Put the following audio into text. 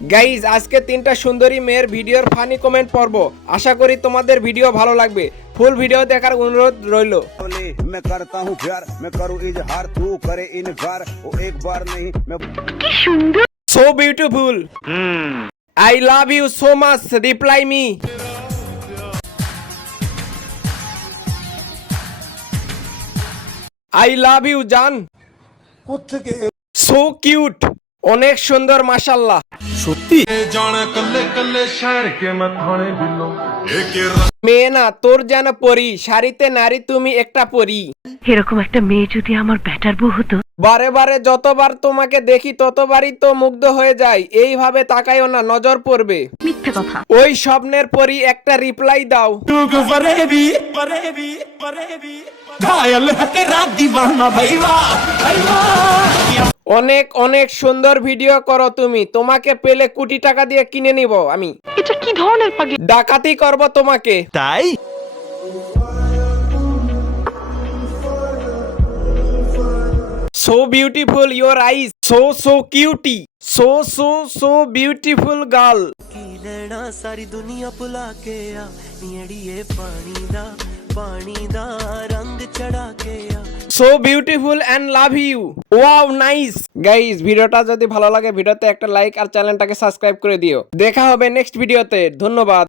Guys আজকে তিনটা সুন্দরী মেয়ের ভিডিওর ফানি কমেন্ট পড়ব। আশা করি তোমাদের ভিডিও ভালো লাগবে। ফুল ভিডিও দেখার অনুরোধ রইল। मैं करता हूँ प्यार मैं करूँ इजहार तू करे इनकार वो एक बार नहीं मैं so beautiful, I love you so much, reply me. I love you জান। সো কিউট, অনেক সুন্দর মাশাআল্লাহ। সত্যি जाने कल्ले कल्ले शहर के मैं थाने बिलो एक মেয়ে না তোর যেন পরি, শাড়িতে নারী তুমি একটা পরি। এরকম একটা মেয়ে যদি আমার ব্যাটার বউ হতো। বারে বারে যতবার তোমাকে দেখি ততবারই তো মুগ্ধ হয়ে যায়। এইভাবে তাকাইও না, নজর পড়বে। মিথ্যে কথা। ওই স্বপ্নের পরি একটা রিপ্লাই দাও। অনেক অনেক সুন্দর ভিডিও করো তুমি, তোমাকে পেলে কোটি টাকা দিয়ে কিনে নিব আমি। এটা কি ধরনের পাগল? ডাকাতি করব তোমাকে। তাই so beautiful your eyes, so cutie, so beautiful girl. ਕੀ ਲੈਣਾ ਸਾਰੀ ਦੁਨੀਆ ਭੁਲਾ ਕੇ ਆ ਨੀੜੀਏ ਪਾਣੀ ਦਾ ਰੰਗ ਚੜਾ ਕੇ ਆ so beautiful and love you. Wow nice. Guys ভিডিওটা যদি ভালো লাগে ভিডিওতে একটা লাইক আর চ্যানেলটাকে সাবস্ক্রাইব করে দিও। দেখা হবে নেক্সট ভিডিওতে। ধন্যবাদ।